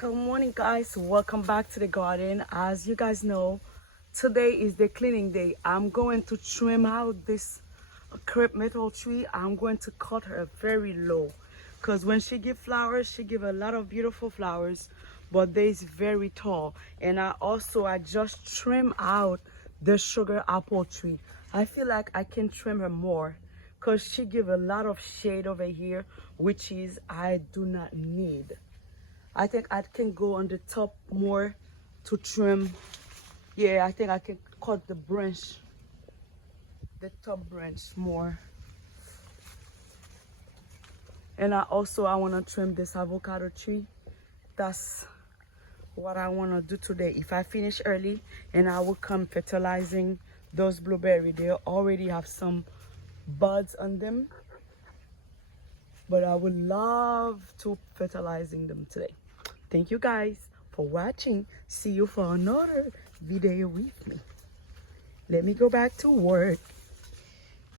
Good morning, guys. Welcome back to the garden. As you guys know, today is the cleaning day. I'm going to trim out this crepe myrtle tree. I'm going to cut her very low because when she give flowers, she give a lot of beautiful flowers, but they is very tall. And I just trim out the sugar apple tree. I feel like I can trim her more because she give a lot of shade over here, which is I do not need. I think I can go on the top more to trim. Yeah, I think I can cut the top branch more. And I want to trim this avocado tree. That's what I want to do today. If I finish early, and I will come fertilizing those blueberries. They already have some buds on them, but I would love to fertilizing them today. Thank you guys for watching. See you for another video with me. Let me go back to work.